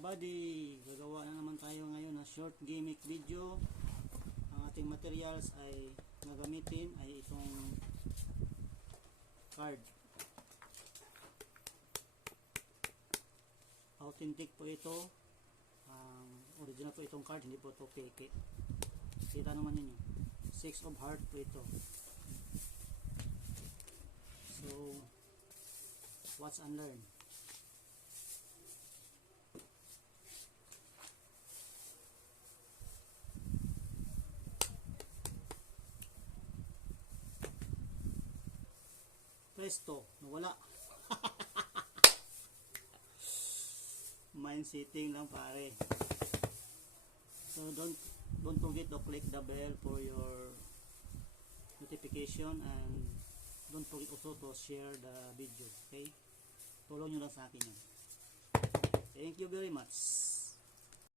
Kabady, gagawa na naman tayo ngayon na short gimmick video. Ang ating materials ay gagamitin ay itong card. Authentic po ito. Original po itong card, hindi po ito fake. Kita naman ninyo. 6 of heart po ito. So, watch and learn. Presto, nawala. Mind setting lang pare. So don't forget to click the bell for your notification, and don't forget also to share the video. Okay, tulong nyo lang sa akin yan. Thank you very much.